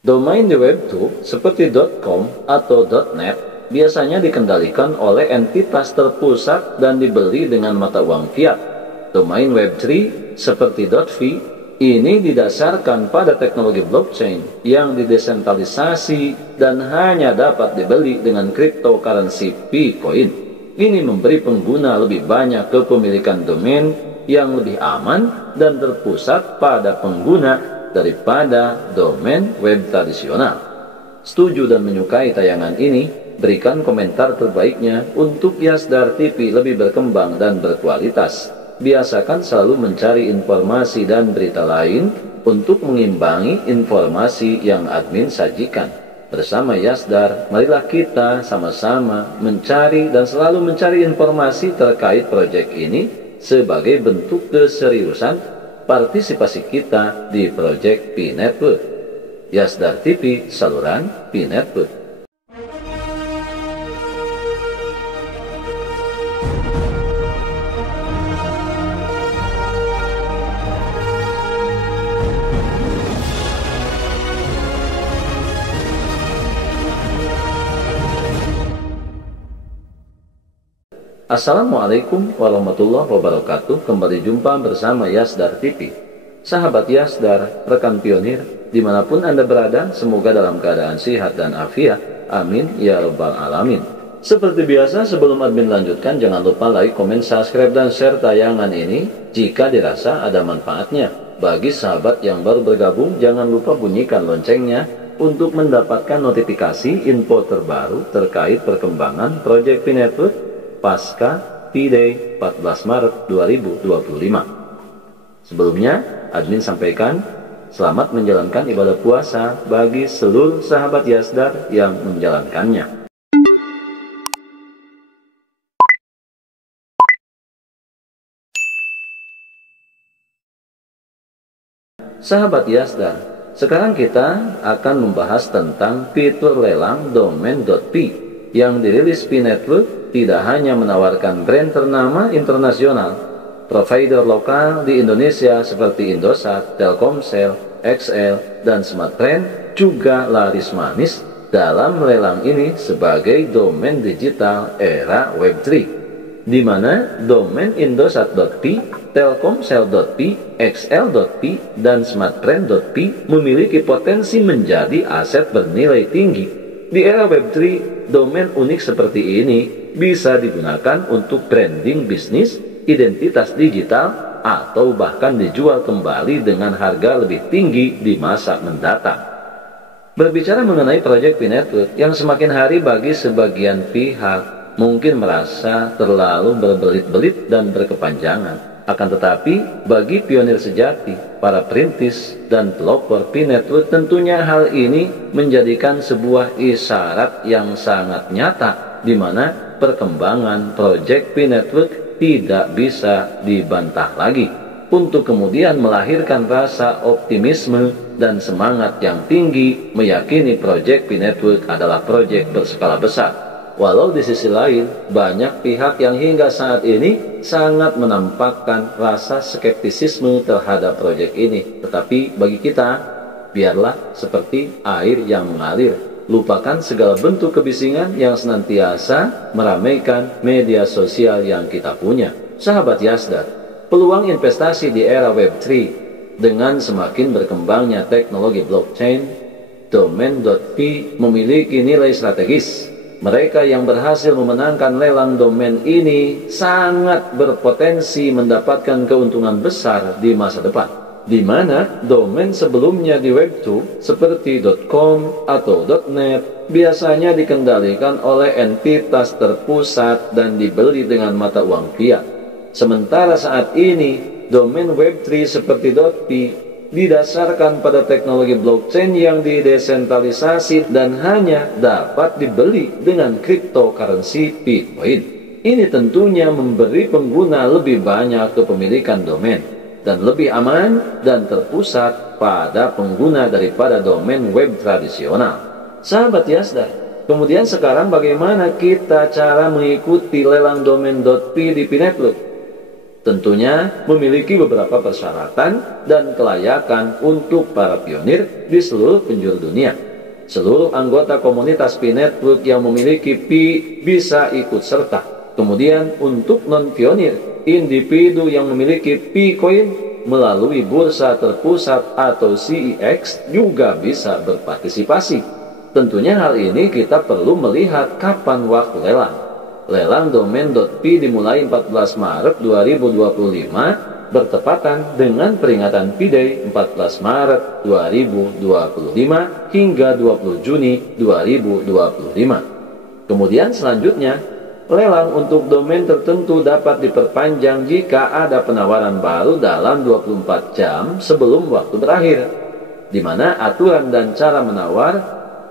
Domain di Web 2 seperti .com atau .net biasanya dikendalikan oleh entitas terpusat dan dibeli dengan mata uang fiat. Domain Web 3 seperti .fi ini didasarkan pada teknologi blockchain yang didesentralisasi dan hanya dapat dibeli dengan cryptocurrency Bitcoin. Ini memberi pengguna lebih banyak kepemilikan domain yang lebih aman dan terpusat pada pengguna daripada domain web tradisional. Setuju dan menyukai tayangan ini? Berikan komentar terbaiknya untuk Yasdar TV lebih berkembang dan berkualitas. Biasakan selalu mencari informasi dan berita lain untuk mengimbangi informasi yang admin sajikan. Bersama Yasdar, marilah kita sama-sama mencari dan selalu mencari informasi terkait proyek ini sebagai bentuk keseriusan partisipasi kita di proyek Pi Network. Yasdar TV, saluran Pi Network. Assalamualaikum warahmatullahi wabarakatuh. Kembali jumpa bersama Yasdar TV. Sahabat Yasdar, rekan pionir, dimanapun Anda berada, semoga dalam keadaan sehat dan afiat. Amin ya rabbal alamin. Seperti biasa, sebelum admin lanjutkan, jangan lupa like, komen, subscribe, dan share tayangan ini jika dirasa ada manfaatnya. Bagi sahabat yang baru bergabung, jangan lupa bunyikan loncengnya untuk mendapatkan notifikasi info terbaru terkait perkembangan proyek Pi Network pasca P-Day 14 Maret 2025. Sebelumnya, admin sampaikan selamat menjalankan ibadah puasa bagi seluruh sahabat Yasdar yang menjalankannya. Sahabat Yasdar, sekarang kita akan membahas tentang fitur lelang domain.pi yang dirilis Pi Network. Tidak hanya menawarkan brand ternama internasional, provider lokal di Indonesia seperti Indosat, Telkomsel, XL, dan Smartfren juga laris manis dalam lelang ini sebagai domain digital era Web3, di mana domain Indosat.pi, Telkomsel.pi, XL.pi, dan Smartfren.pi memiliki potensi menjadi aset bernilai tinggi. Di era Web3, domain unik seperti ini bisa digunakan untuk branding bisnis, identitas digital, atau bahkan dijual kembali dengan harga lebih tinggi di masa mendatang. Berbicara mengenai proyek Pi Network yang semakin hari bagi sebagian pihak mungkin merasa terlalu berbelit-belit dan berkepanjangan. Akan tetapi, bagi pionir sejati, para perintis, dan pelopor Pi Network, tentunya hal ini menjadikan sebuah isyarat yang sangat nyata, di mana perkembangan proyek Pi Network tidak bisa dibantah lagi, untuk kemudian melahirkan rasa optimisme dan semangat yang tinggi meyakini proyek Pi Network adalah proyek berskala besar. Walau di sisi lain, banyak pihak yang hingga saat ini sangat menampakkan rasa skeptisisme terhadap proyek ini. Tetapi bagi kita, biarlah seperti air yang mengalir. Lupakan segala bentuk kebisingan yang senantiasa meramaikan media sosial yang kita punya. Sahabat Yasdar, peluang investasi di era Web3 dengan semakin berkembangnya teknologi blockchain, domain.pi memiliki nilai strategis. Mereka yang berhasil memenangkan lelang domain ini sangat berpotensi mendapatkan keuntungan besar di masa depan, di mana domain sebelumnya di Web2 seperti .com atau .net biasanya dikendalikan oleh entitas terpusat dan dibeli dengan mata uang fiat. Sementara saat ini, domain Web3 seperti .pi didasarkan pada teknologi blockchain yang didesentralisasi dan hanya dapat dibeli dengan cryptocurrency Bitcoin. Ini tentunya memberi pengguna lebih banyak kepemilikan domain dan lebih aman dan terpusat pada pengguna daripada domain web tradisional. Sahabat Yasdar, kemudian sekarang bagaimana kita cara mengikuti lelang domain.pi di Pi Network? Tentunya memiliki beberapa persyaratan dan kelayakan untuk para pionir di seluruh penjuru dunia. Seluruh anggota komunitas Pi Network yang memiliki Pi bisa ikut serta. Kemudian untuk non-pionir, individu yang memiliki Pi Coin melalui bursa terpusat atau CEX juga bisa berpartisipasi. Tentunya hal ini kita perlu melihat kapan waktu lelang. Lelang domain.pi dimulai 14 Maret 2025 bertepatan dengan peringatan Pi Day 14 Maret 2025 hingga 20 Juni 2025. Kemudian selanjutnya, lelang untuk domain tertentu dapat diperpanjang jika ada penawaran baru dalam 24 jam sebelum waktu berakhir, di mana aturan dan cara menawar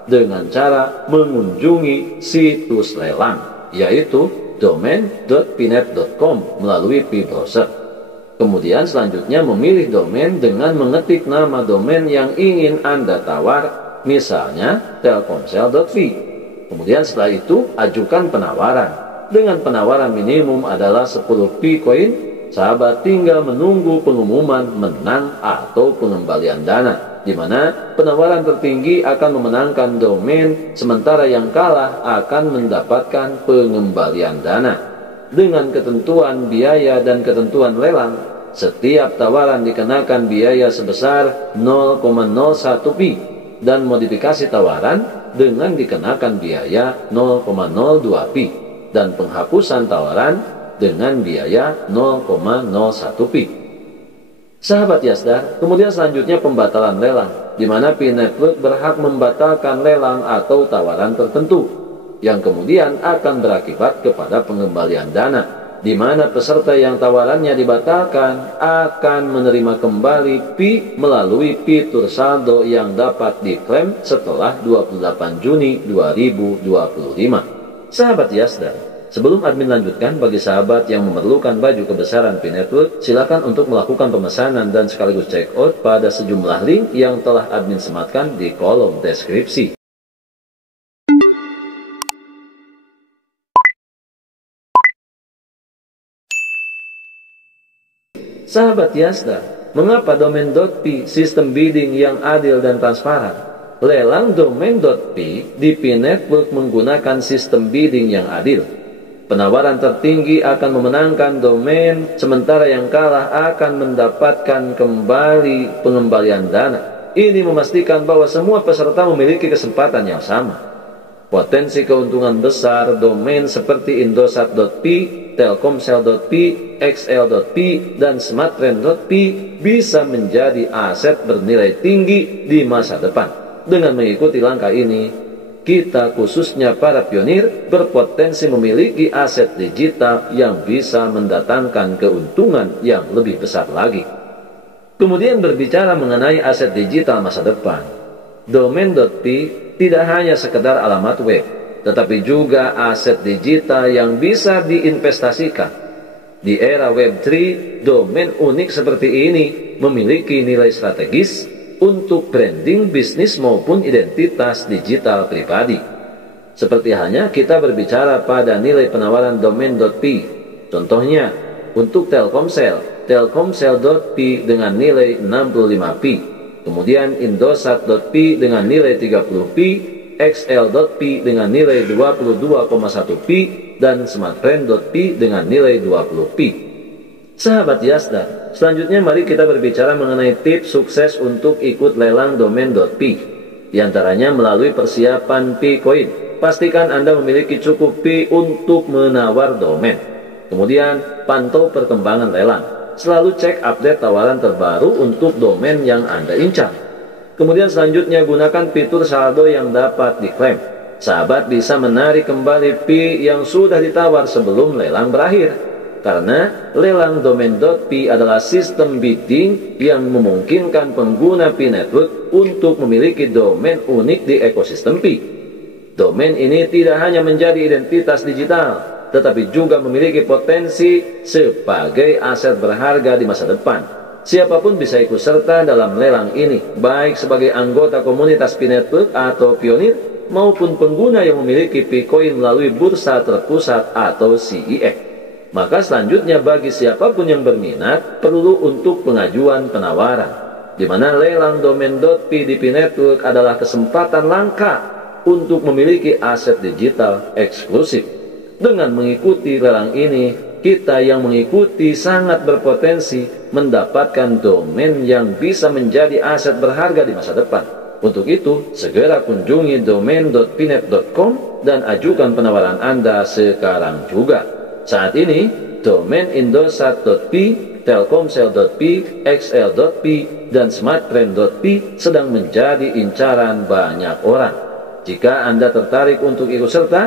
dengan cara mengunjungi situs lelang, yaitu domain.pinet.com melalui Pi Browser. Kemudian selanjutnya memilih domain dengan mengetik nama domain yang ingin Anda tawar, misalnya telkomsel.vi. Kemudian setelah itu ajukan penawaran. Dengan penawaran minimum adalah 10 Pi Coin, sahabat tinggal menunggu pengumuman menang atau pengembalian dana, di mana penawaran tertinggi akan memenangkan domain, sementara yang kalah akan mendapatkan pengembalian dana. Dengan ketentuan biaya dan ketentuan lelang, setiap tawaran dikenakan biaya sebesar 0,01 Pi, dan modifikasi tawaran dengan dikenakan biaya 0,02 Pi, dan penghapusan tawaran dengan biaya 0,01 Pi. Sahabat Yasdar, kemudian selanjutnya pembatalan lelang, di mana Pi Network berhak membatalkan lelang atau tawaran tertentu, yang kemudian akan berakibat kepada pengembalian dana, di mana peserta yang tawarannya dibatalkan akan menerima kembali Pi melalui fitur saldo yang dapat diklaim setelah 28 Juni 2025. Sahabat Yasdar, sebelum admin lanjutkan, bagi sahabat yang memerlukan baju kebesaran Pi Network, silakan untuk melakukan pemesanan dan sekaligus check out pada sejumlah link yang telah admin sematkan di kolom deskripsi. Sahabat Yasdar, mengapa domain.pi sistem bidding yang adil dan transparan? Lelang domain.pi di Pi Network menggunakan sistem bidding yang adil. Penawaran tertinggi akan memenangkan domain, sementara yang kalah akan mendapatkan kembali pengembalian dana. Ini memastikan bahwa semua peserta memiliki kesempatan yang sama. Potensi keuntungan besar domain seperti indosat.pi, telkomsel.pi, xl.pi, dan smarttrend.pi bisa menjadi aset bernilai tinggi di masa depan. Dengan mengikuti langkah ini, kita khususnya para pionir berpotensi memiliki aset digital yang bisa mendatangkan keuntungan yang lebih besar lagi. Kemudian berbicara mengenai aset digital masa depan, domain.pi tidak hanya sekedar alamat web, tetapi juga aset digital yang bisa diinvestasikan. Di era Web3, domain unik seperti ini memiliki nilai strategis untuk branding bisnis maupun identitas digital pribadi. Seperti halnya kita berbicara pada nilai penawaran domain.pi. Contohnya, untuk Telkomsel, telkomsel.pi dengan nilai 65 Pi. Kemudian indosat.pi dengan nilai 30 Pi, xl.pi dengan nilai 22,1 Pi, dan smarttrend.pi dengan nilai 20 Pi. Sahabat Yasdar, selanjutnya mari kita berbicara mengenai tips sukses untuk ikut lelang domain.pi. Di antaranya melalui persiapan Pi Coin. Pastikan Anda memiliki cukup Pi untuk menawar domain. Kemudian pantau perkembangan lelang. Selalu cek update tawaran terbaru untuk domain yang Anda incar. Kemudian selanjutnya gunakan fitur saldo yang dapat diklaim. Sahabat bisa menarik kembali Pi yang sudah ditawar sebelum lelang berakhir. Karena lelang domain.pi adalah sistem bidding yang memungkinkan pengguna Pi Network untuk memiliki domain unik di ekosistem Pi. Domain ini tidak hanya menjadi identitas digital, tetapi juga memiliki potensi sebagai aset berharga di masa depan. Siapapun bisa ikut serta dalam lelang ini, baik sebagai anggota komunitas Pi Network atau pionir, maupun pengguna yang memiliki Pi Coin melalui bursa terpusat atau CEX. Maka selanjutnya bagi siapapun yang berminat perlu untuk pengajuan penawaran, di mana lelang domain.pi di Pi Network adalah kesempatan langka untuk memiliki aset digital eksklusif. Dengan mengikuti lelang ini, kita yang mengikuti sangat berpotensi mendapatkan domain yang bisa menjadi aset berharga di masa depan. Untuk itu, segera kunjungi domain.pinet.com dan ajukan penawaran Anda sekarang juga. Saat ini, domain indosat.pi, telkomsel.pi, xl.pi, dan smartfren.pi sedang menjadi incaran banyak orang. Jika Anda tertarik untuk ikut serta,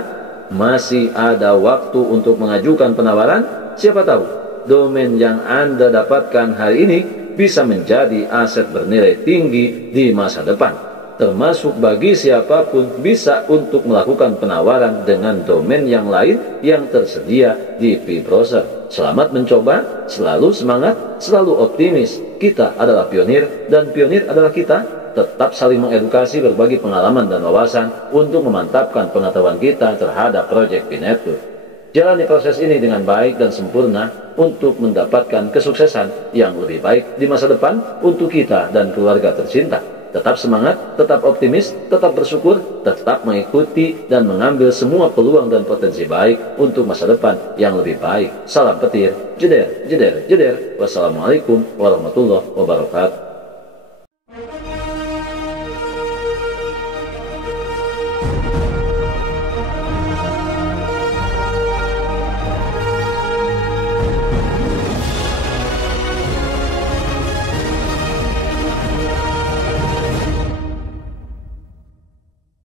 masih ada waktu untuk mengajukan penawaran. Siapa tahu, domain yang Anda dapatkan hari ini bisa menjadi aset bernilai tinggi di masa depan. Termasuk bagi siapapun bisa untuk melakukan penawaran dengan domain yang lain yang tersedia di Pi Browser. Selamat mencoba, selalu semangat, selalu optimis. Kita adalah pionir dan pionir adalah kita. Tetap saling mengedukasi, berbagi pengalaman dan wawasan untuk memantapkan pengetahuan kita terhadap proyek Pi Network. Jalani proses ini dengan baik dan sempurna untuk mendapatkan kesuksesan yang lebih baik di masa depan untuk kita dan keluarga tercinta. Tetap semangat, tetap optimis, tetap bersyukur, tetap mengikuti dan mengambil semua peluang dan potensi baik untuk masa depan yang lebih baik. Salam petir, jeder, jeder, jeder. Wassalamualaikum warahmatullahi wabarakatuh.